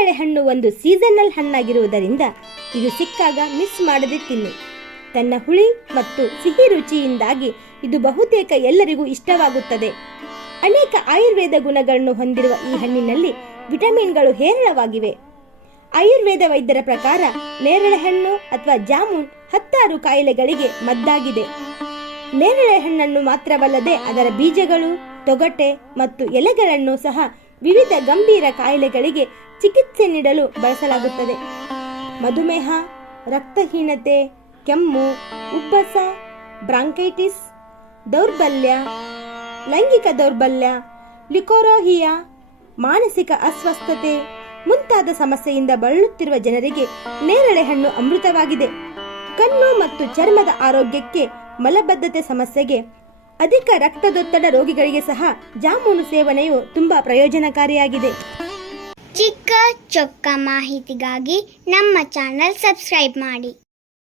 ನೇರಳೆ ಹಣ್ಣು ಒಂದು ಸೀಸನಲ್ ಹಣ್ಣಾಗಿರುವುದರಿಂದ ಇದು ಸಿಕ್ಕಾಗ ಮಿಸ್ ಮಾಡದೆ ತಿನ್ನಿ. ತನ್ನ ಹುಳಿ ಮತ್ತು ಸಿಹಿ ರುಚಿಯಿಂದಾಗಿ ಇದು ಬಹುತೇಕ ಎಲ್ಲರಿಗೂ ಇಷ್ಟವಾಗುತ್ತದೆ. ಅನೇಕ ಆಯುರ್ವೇದ ಗುಣಗಳನ್ನು ಹೊಂದಿರುವ ಈ ಹಣ್ಣಿನಲ್ಲಿ ವಿಟಮಿನ್ಗಳು ಹೇರಳವಾಗಿವೆ. ಆಯುರ್ವೇದ ವೈದ್ಯರ ಪ್ರಕಾರ ನೇರಳೆ ಹಣ್ಣು ಅಥವಾ ಜಾಮೂನ್ ಹತ್ತಾರು ಕಾಯಿಲೆಗಳಿಗೆ ಮದ್ದಾಗಿದೆ. ನೇರಳೆ ಹಣ್ಣನ್ನು ಮಾತ್ರವಲ್ಲದೆ ಅದರ ಬೀಜಗಳು, ತೊಗಟೆ ಮತ್ತು ಎಲೆಗಳನ್ನು ಸಹ ವಿವಿಧ ಗಂಭೀರ ಕಾಯಿಲೆಗಳಿಗೆ ಚಿಕಿತ್ಸೆ ನೀಡಲು ಬಳಸಲಾಗುತ್ತದೆ. ಮಧುಮೇಹ, ರಕ್ತಹೀನತೆ, ಕೆಮ್ಮು ಉಬ್ಬಸ ಬ್ರಾಂಕೈಟಿಸ್, ದೌರ್ಬಲ್ಯ, ಲೈಂಗಿಕ ದೌರ್ಬಲ್ಯ, ಲಿಕೋರೋಹಿಯಾ, ಮಾನಸಿಕ ಅಸ್ವಸ್ಥತೆ ಮುಂತಾದ ಸಮಸ್ಯೆಯಿಂದ ಬಳಲುತ್ತಿರುವ ಜನರಿಗೆ ನೇರಳೆ ಹಣ್ಣು ಅಮೃತವಾಗಿದೆ. ಕಣ್ಣು ಮತ್ತು ಚರ್ಮದ ಆರೋಗ್ಯಕ್ಕೆ ಮಲಬದ್ಧತೆ ಸಮಸ್ಯೆಗೆ ಅಧಿಕ ರಕ್ತದೊತ್ತಡ ರೋಗಿಗಳಿಗೆ ಸಹ ಜಾಮೂನು ಸೇವನೆಯು ತುಂಬಾ ಪ್ರಯೋಜನಕಾರಿಯಾಗಿದೆ. ಚಿಕ್ಕ ಚೊಕ್ಕ ಮಾಹಿತಿಗಾಗಿ ನಮ್ಮ ಚಾನಲ್ ಸಬ್ಸ್ಕ್ರೈಬ್ ಮಾಡಿ.